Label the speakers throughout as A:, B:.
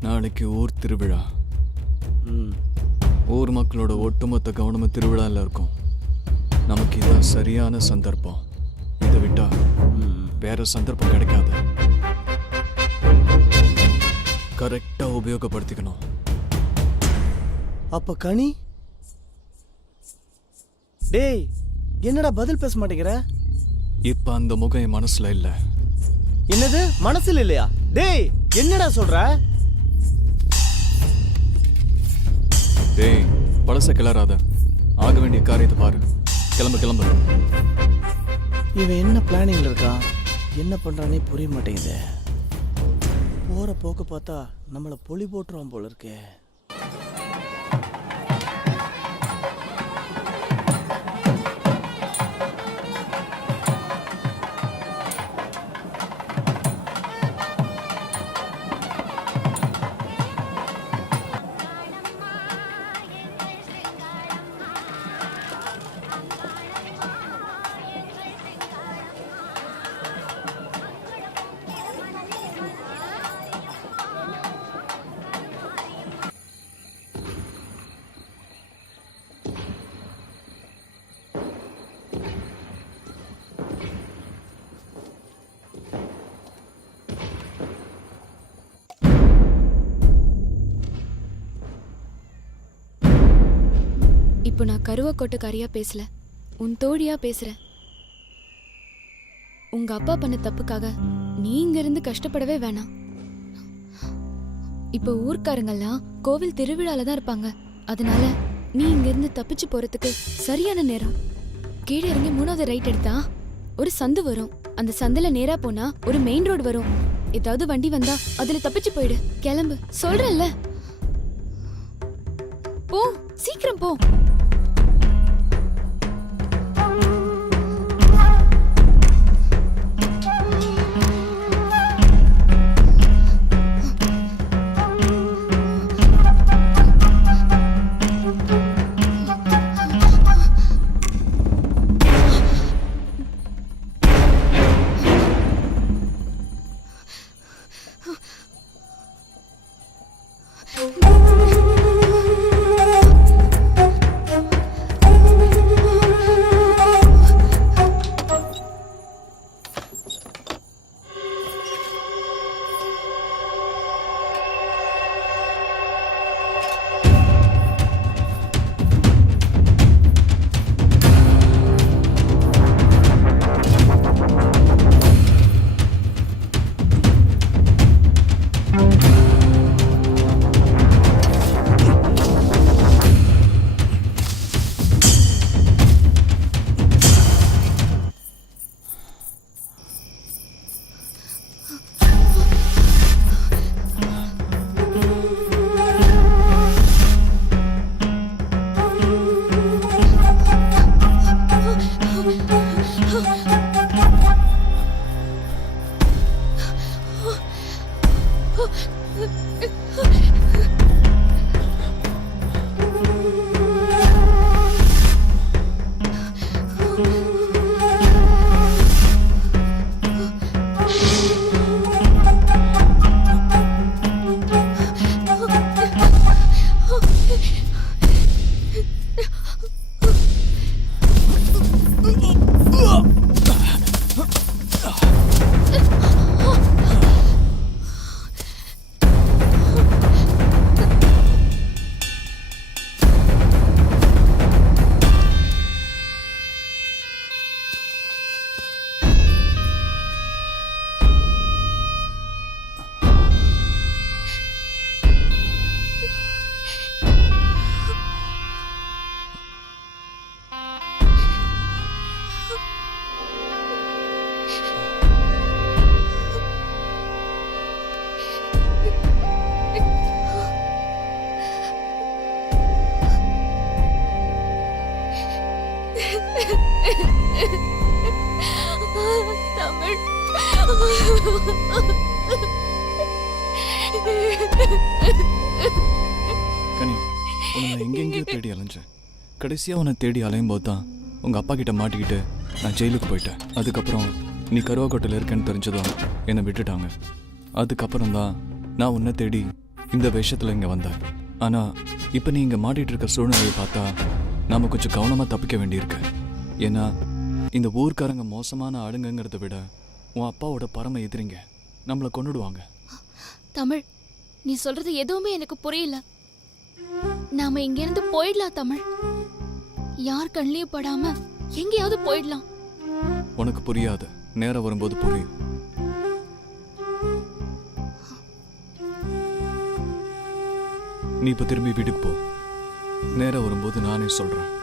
A: நாளைக்கு ஊர் திருவிழா. ஊர் மக்களோட ஒட்டுமொத்த கவனமும் திருவிழாவில் இருக்கும். நமக்கு இதான் சரியான சந்தர்ப்பம். இதை விட்டா வேற சந்தர்ப்பம் கிடைக்காது. கரெக்டா உபயோகப்படுத்திக்கணும்.
B: அப்ப கனி? டேய் என்னடா பதில் பேச மாட்டேங்கிற?
A: இப்ப அந்த முகம் என் மனசுல இல்ல.
B: என்னது? மனசுல இல்லையா? டேய் என்னடா சொல்ற?
A: டேய் பழச கிளறாத. ஆக வேண்டிய காரியத்தை பாரு. கிளம்பு கிளம்பு.
B: இவன் என்ன பிளானிங்ல இருக்கான்? என்ன பண்றானே புரிய மாட்டேங்குது. போற போக்கு பார்த்தா நம்மள பொலி போட்டுருவான் போல இருக்கே.
C: இப்போ நான் கருவக்கோட்டைக்காரியா பேசல. உன் தோழியா பேசுறேன் உங்க அப்பா பண்ண தப்புக்காக நீ இங்க இருந்து கஷ்டப்படவே வேணாம். இப்போ ஊர்க்காரங்கெல்லாம் கோவில் திருவிழால தான் இருப்பாங்க. அதனால நீ இங்க இருந்து தப்பிச்சு போறதுக்கு சரியான நேரம். கீழே இறங்கி மூணாவது ரைட் எடுத்தா ஒரு சந்து வரும். அந்த சந்தில நேரா போனா ஒரு மெயின் ரோடு வரும். ஏதாவது வண்டி வந்தா அதுல தப்பிச்சு போயிடு. கிளம்பு. சொல்றேன்ல. போ சீக்கிரம் போ. தமிழ்.
A: கனி உன்னை நான் எங்கெங்கேயோ தேடி அலைஞ்சேன். கடைசியாக உன்னை தேடி அலையும் போது தான் உங்கள் அப்பா கிட்ட மாட்டிக்கிட்டு நான் ஜெயிலுக்கு போயிட்டேன். அதுக்கப்புறம் நீ கருவாக்கோட்டையில் இருக்கேன்னு தெரிஞ்சதும் என்னை விட்டுட்டாங்க. அதுக்கப்புறம் தான் நான் உன்னை தேடி இந்த விஷயத்தில் இங்கே வந்தேன். ஆனால் இப்போ நீ இங்கே மாட்டிகிட்டு இருக்க சூழ்நிலையை பார்த்தா நாம கொஞ்சம் கவனமாக தப்பிக்க வேண்டியிருக்கு. ஏன்னா இந்த ஊர்க்காரங்க மோசமான ஆளுங்கங்கிறத விட உன் அப்பாவோட பரம எதிரிங்க. நம்மளை கொன்னுடுவாங்க.
C: தமிழ் நீ சொல்றது எதுவுமே எனக்கு புரியல. நாம இங்க இருந்து போயிடலாம் தமிழ். யார் கண்ணிலையும் படாம எங்கேயாவது போயிடலாம்.
A: உனக்கு புரியாது. நேரம் வரும்போது புரியும். நீ இப்போ திரும்பி வீட்டுக்கு போ. நேரம் வரும்போது நானே சொல்கிறேன்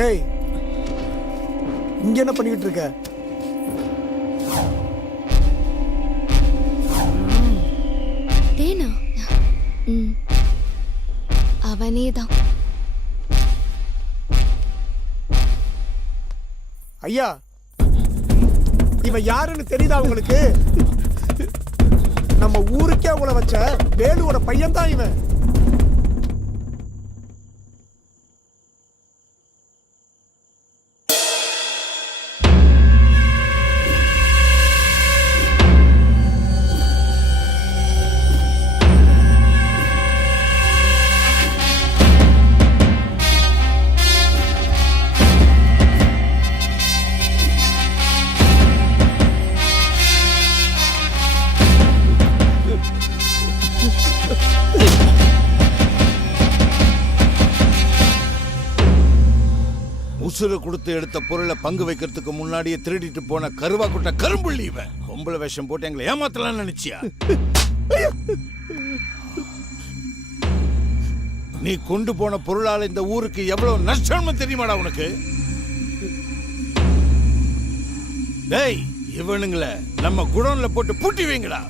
D: ஏய் இங்க என்ன பண்ணிக்கிட்டு இருக்க?
C: தேனா? ம். அவனே தான்
D: ஐயா இவன் யாருன்னு தெரியுதா உங்களுக்கு? நம்ம ஊருக்கே உங்களை வச்ச வேலுவோட பையன் தான் இவன்.
E: உசுறு கொடுத்து எடுத்த பொருளை பங்கு வைக்கிறதுக்கு முன்னாடியே திருடிட்டு போன கருவா குட்ட கரும்புள்ளி இவன். பொம்பளை வேஷம் போட்டு எங்களை ஏமாத்தலாம்னு நினைச்சியா? நீ கொண்டு போன பொருளால இந்த ஊருக்கு எவ்வளவு நஷ்டம்னு தெரியுமாடா உனக்கு? டேய் இவனுங்கள நம்ம குடோன்ல போட்டு பூட்டி வைங்கடா.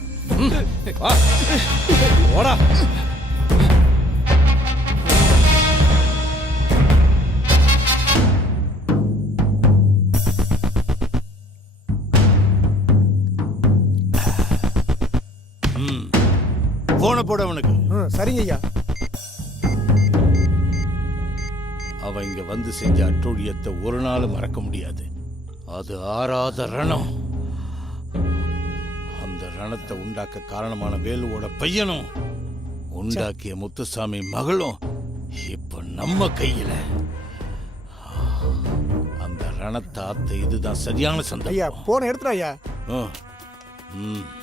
B: ஓடா
E: போன போட அவனுக்கு.
D: சரிங்க ஐயா.
E: அவன் இங்க வந்து செஞ்ச அட்டூழியத்தை ஒரு நாள் மறக்க முடியாது. அது ஆறாத ரணம். அந்த ரணத்தை உண்டாக்க காரணமான வேலுவோட பையனும் உண்டாக்கிய முத்துசாமி மகளும் இப்ப நம்ம கையில. அந்த ரணத்தை ஆத்த இதுதான் சரியான
D: ஐயா
E: சந்தர்ப்பம்.
D: போன எடுத்துடா ஐயா.
E: ம்.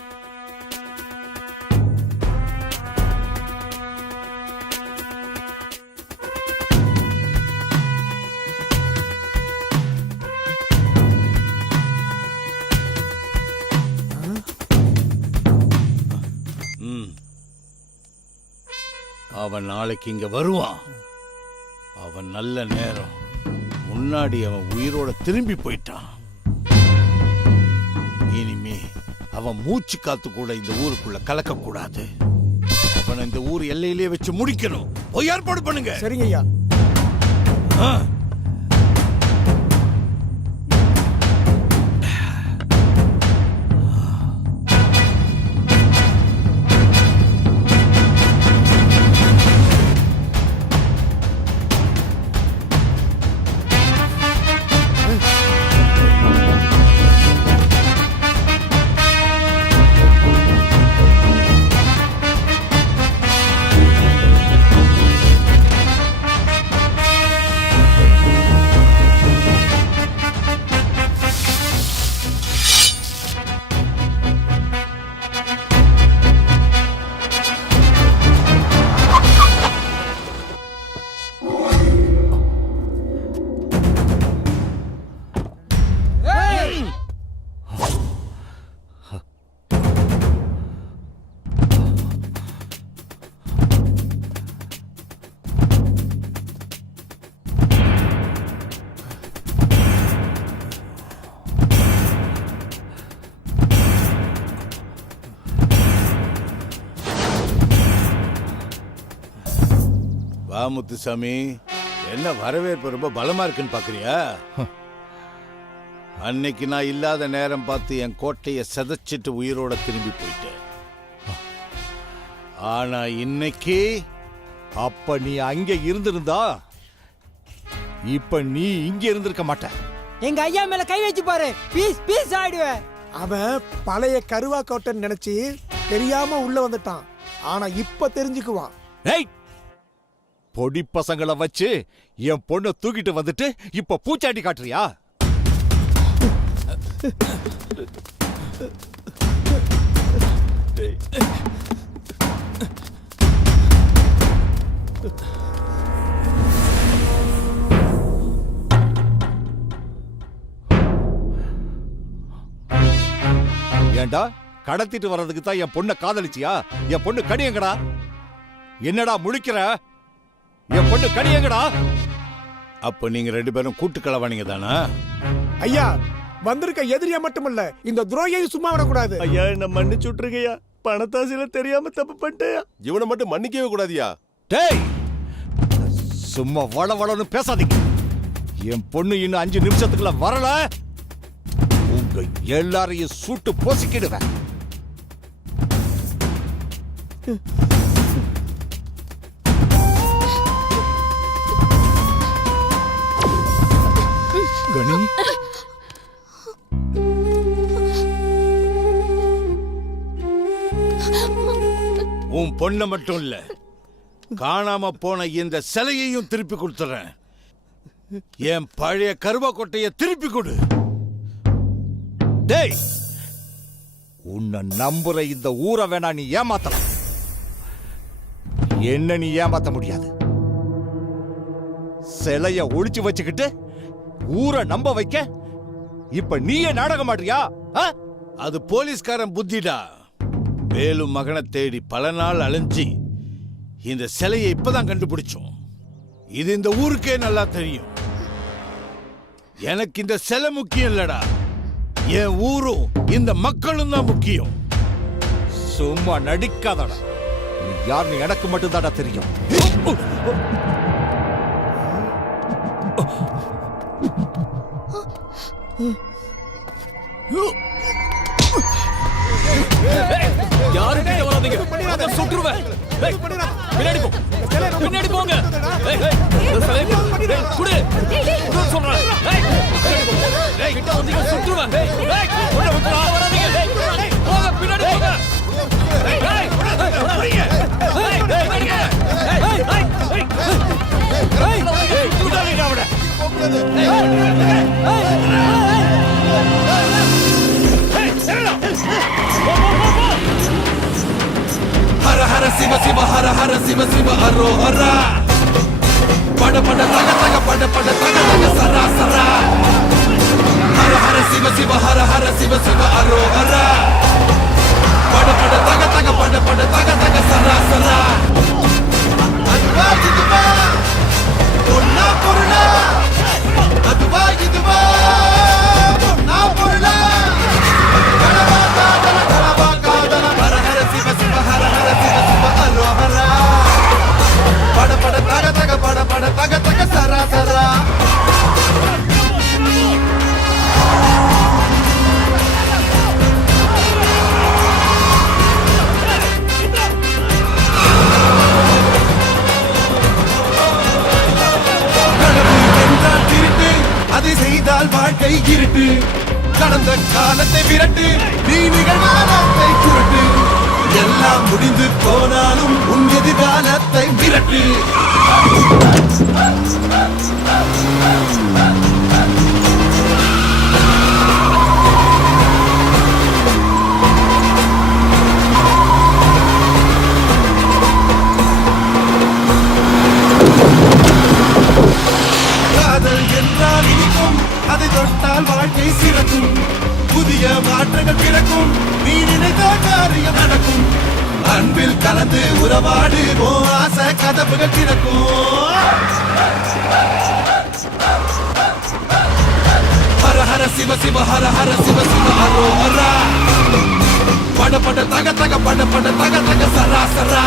E: அவன் நாளைக்கு இங்க வருவான். அவன் நல்ல நேரம். முன்னாடி அவன் உயிரோட திரும்பி போயிட்டான். இனிமே அவன் மூச்சு காத்து கூட இந்த ஊருக்குள்ள கலக்க கூடாது. அவனை இந்த ஊர் எல்லையிலேயே வச்சு முடிக்கணும். ஏற்பாடு பண்ணுங்க.
D: சரிங்க ஐயா.
E: ஆ. வா முத்துசாமி என்ன வரவேற்பு ரொம்ப பலமா இருக்குன்னு பாக்குறியா? அன்னைக்கு நான் இல்லாத நேரம் பார்த்து என் கோட்டையை செதைச்சிட்டு உயிரோட திரும்பி போயிட்டேன். ஆனா இன்னைக்கு
F: அப்ப நீ அங்க இருந்திருந்தா இப்ப நீ இங்க இருந்திருக்க மாட்ட.
G: எங்க ஐயா மேல கை வச்சு பாரு. பீஸ் பீஸ் ஆயிடுவேன்.
D: அவன் பழைய கருவா கோட்டைன்னு நினைச்சு தெரியாம உள்ள வந்துட்டான். ஆனா இப்ப தெரிஞ்சுக்குவான்.
F: ஏய் பொடி பசங்கள வச்சு என் பொண்ணை தூக்கிட்டு வந்துட்டு இப்ப பூச்சாட்டி காட்டுறியா? ஏண்டா? கடத்திட்டு வர்றதுக்கு தான் என் பொண்ணை காதலிச்சியா? என் பொண்ணு கடியங்கடா என்னடா முழிக்கிற? என் பொண்ணு கடியங்கடா
E: அப்ப நீங்க ரெண்டு பேரும் கூட்டு கலவானீங்க தானா?
D: ஐயா வந்திருக்க எதிரியா மட்டுமல்ல இந்த துரோகியை சும்மா விடக்கூடாது.
B: ஐயா என்ன மன்னிச்சு விட்டுருங்கய்யா. பணத்தாசில தெரியாம தப்பு பண்ணிட்டேன்
H: இவனை மட்டும் மன்னிக்கவே கூடாதியா?
F: டேய்! சும்மா வள வளன்னு பேசாதீங்க. என் பொண்ணு இன்னும் அஞ்சு நிமிஷத்துக்குள்ள வரல. உங்க எல்லாரையும் சுட்டு பொசுக்கிடுவேன்.
E: உன் மட்டும் இல்ல. காணாம போன இந்த சிலையையும் திருப்பி கொடுத்துறேன். என் பழைய கருவா கொட்டைய திருப்பி கொடு.
F: டேய் உன்னை நம்புற இந்த ஊரை வேணா நீ ஏமாத்தலாம். என்ன நீ ஏமாத்த முடியாது? சிலைய ஒழிச்சு வச்சுக்கிட்டு ஊரை நம்ப வைக்க இப்ப நீயே நாடகம் ஆடுறியா? ஆ?
E: அது போலீஸ்காரன் புத்திடா. வேலு மகனை தேடி பல நாள் அலைஞ்சி இந்த சிலையை இப்பதான் கண்டுபிடிச்சோம். இது இந்த ஊருக்கே நல்லா தெரியும். எனக்கு இந்த சிலை முக்கியம் இல்லடா. என் ஊரும் இந்த மக்களும் தான் முக்கியம்.
F: சும்மா நடிக்காதடா. நீ யாருன்னு எனக்கு மட்டும்தாடா தெரியும்.
A: யாரும் கிட்ட வராதீங்க அதான் சுட்டுருவேன் பின்னாடி போ பின்னாடி போங்க கொடு. சொல்றேன் கிட்ட வந்தீங்க சுட்டுருவேன் வராதீங்க போங்க பின்னாடி போங்க ஏய், ஏய்,
I: சிவ சிவ ஹர ஹர சிவ சிவ ஹரோ ஹரா பட பட தக தக பட பட தக தக சரா சரா. ஹர ஹர சிவ சிவ ஹர ஹர சிவ சிவ ஹரோ ஹரா பட பட தக தக பட பட தக தக சரா சரா. அதுவா இதுவா. பொன்னா பொருளா. அதுவா இதுவா. பொன்னா பொருளா. பட பட தக தக பட பட தக தக சரா சரா. திருட்டு அதை செய்தால் வாழ்க்கை இருட்டு. கடந்த காலத்தை விரட்டு முடிந்து போனாலும் உன் எதிர்காலத்தை விரட்டு. அதை தொட்டால் வாழ்க்கை சிறக்கும். புதிய மாற்றங்கள் பிறக்கும் நீ நினைத்த காரியம் நடக்கும். அன்பில் கலந்து உறவாடு ஓ ஆசை கதவுகள் திறக்கும். ஹர ஹர சிவ சிவ ஹர ஹர சிவ சிவ ஹரோ ஹரா பட பட தக தக பட பட தக தக சரா சரா.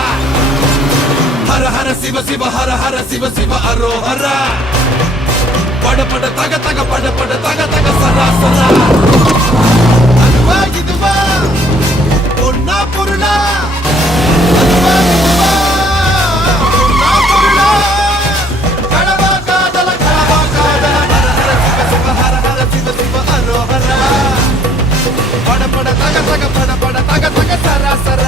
I: ஹர ஹர சிவ சிவ ஹர ஹர சிவ சிவ அரோஹரா பட பட தக தக பட பட தக தக சரா சரா. அதுவா இதுவா. பொன்னா பொருளா அதுவா இதுவா பொன்னா பொருளா கடவா காதல கடவா காதல ஹர ஹர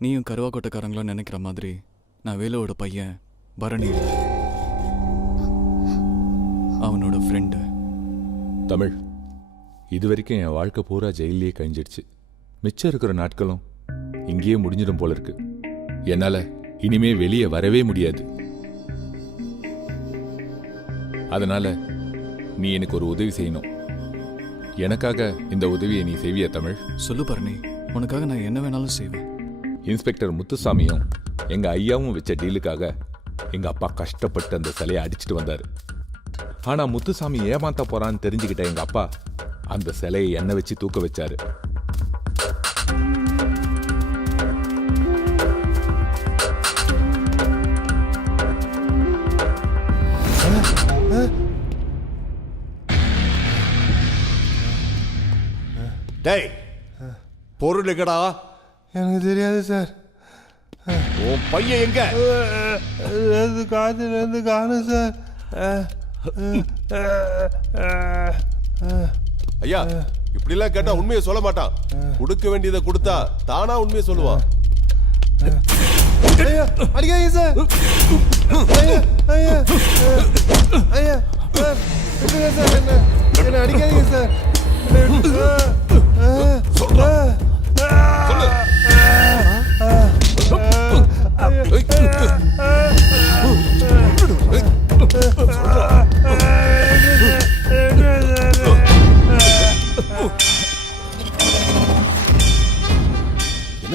A: நீயும் கருவாக்கோட்டைக்காரங்களா நினைக்கிற மாதிரி நான் வேலுவோட பையன் பரணி. அவனோட ஃப்ரெண்டு
H: தமிழ் இது வரைக்கும் என் வாழ்க்கை பூரா ஜெயிலே கழிஞ்சிடுச்சு. மிச்சம் இருக்கிற நாட்களும் இங்கேயே முடிஞ்சிடும் போல இருக்கு. என்னால இனிமே வெளியே வரவே முடியாது. அதனால நீ எனக்கு ஒரு உதவி செய்யணும். எனக்காக இந்த உதவியை நீ செய்வியா தமிழ்?
A: சொல்லு பரணி உனக்காக நான் என்ன வேணாலும் செய்வேன்.
H: இன்ஸ்பெக்டர் முத்துசாமியும் எங்க ஐயாவும் வச்ச டீலுக்காக எங்க அப்பா கஷ்டப்பட்டு அந்த சிலையை அடிச்சிட்டு வந்தார். ஆனா முத்துசாமி ஏமாத்த போறான்னு தெரிஞ்சுக்கிட்ட எங்க அப்பா அந்த சிலையை எண்ணெய் வச்சு தூக்க வச்சாரு.
F: டேய் பொருள்
D: எனக்கு தெரியாது சார்.
F: உன் பையன் எங்க?
D: அது காதுலேருந்து காணும் சார்.
J: ஐயா இப்படிலாம் கேட்டா உண்மையை சொல்ல மாட்டான். கொடுக்க வேண்டியதை கொடுத்தா தானா உண்மையை சொல்லுவான்
D: அடிக்காதீங்க சார். ஐயா ஐயா ஐயா சார் என்ன? என்ன அடிக்காதீங்க சார்.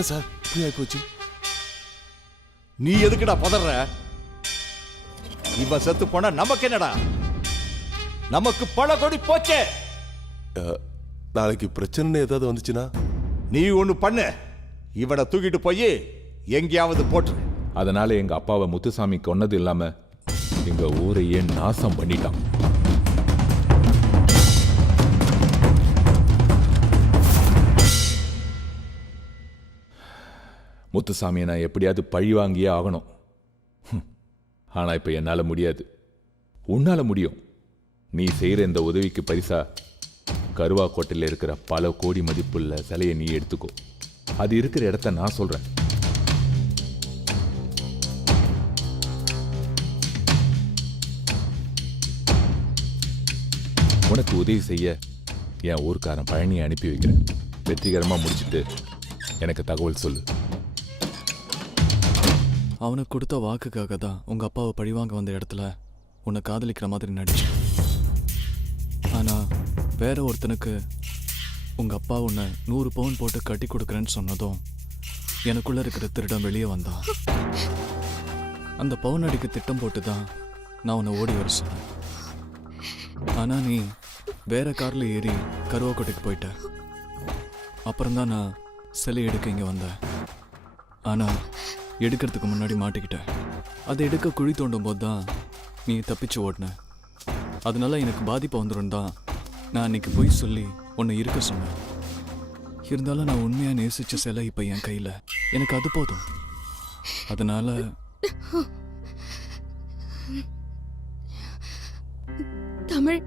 J: என்ன சார்? இப்படி ஆகி போச்சு?
F: நீ எதுக்குடா பதற? இவன் செத்து போனா நமக்கு என்னடா? நமக்கு பல கோடி போச்சே.
J: நாளைக்கு பிரச்சனை ஏதாவது வந்துச்சுன்னா?
F: நீ ஒண்ணு பண்ணு. இவனை தூக்கிட்டு போய் எங்கேயாவது போட்டுரு.
H: அதனால எங்க அப்பாவை முத்துசாமி கொன்னது இல்லாம எங்க ஊரையே நாசம் பண்ணிட்டான். முத்துசாமியை நான் எப்படியாவது பழி வாங்கியே ஆகணும். ஆனால் இப்போ என்னால் முடியாது. உன்னால் முடியும். நீ செய்கிற இந்த உதவிக்கு பரிசா கருவாக்கோட்டையில் இருக்கிற பல கோடி மதிப்புள்ள சிலையை நீ எடுத்துக்கோ. அது இருக்கிற இடத்த நான் சொல்கிறேன் உனக்கு உதவி செய்ய என் ஊர்க்காரன் பழனியை அனுப்பி வைக்கிறேன். வெற்றிகரமாக முடிச்சிட்டு எனக்கு தகவல் சொல்லு.
A: அவனுக்கு கொடுத்த வாக்குக்காக தான் உங்கள் அப்பாவை பழிவாங்க வந்த இடத்துல உன்னை காதலிக்கிற மாதிரி நடிச்சேன் ஆனால் வேற ஒருத்தனுக்கு உங்கள் அப்பா உன்னை நூறு பவுன் போட்டு கட்டி கொடுக்குறேன்னு சொன்னதும் எனக்குள்ளே இருக்கிற திருடம் வெளியே வந்தான் அந்த பவுன் அடிக்க திட்டம் போட்டு தான் நான் உன்னை ஓடி வர சொன்னேன். ஆனால் நீ வேற காரில் ஏறி கருவாக்கோட்டைக்கு போயிட்ட. அப்புறம்தான் நான் சிலை எடுக்க இங்கே வந்தேன். ஆனால் எடுக்கிறதுக்கு முன்னாடி மாட்டிக்கிட்டேன் அதை எடுக்க குழி தோண்டும் போது தான் நீ தப்பிச்சு ஓடின. அதனால எனக்கு பாதிப்பு வந்துடும் தான் நான் அன்னைக்கு போய் சொல்லி உன்னை இருக்க சொன்னேன். இருந்தாலும் நான் உண்மையாக நேசிச்ச சிலை இப்போ என் கையில். எனக்கு அது போதும். அதனால
C: தமிழ்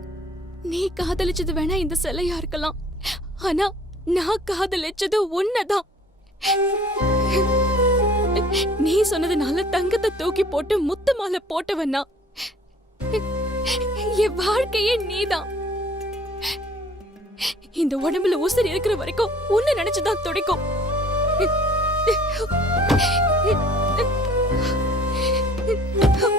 C: நீ காதலிச்சது வேணா இந்த சிலையா இருக்கலாம். ஆனா நான் காதலிச்சது உன்னதான். நீ சொன்னதுனால தங்கத்தை தூக்கி போட்டு முத்து மாலை போட்டவனா என் வாழ்க்கையே நீதான். இந்த உடம்புல உசுர் இருக்கிற வரைக்கும் உன்னை நினைச்சுதான் துடிக்கும். Oh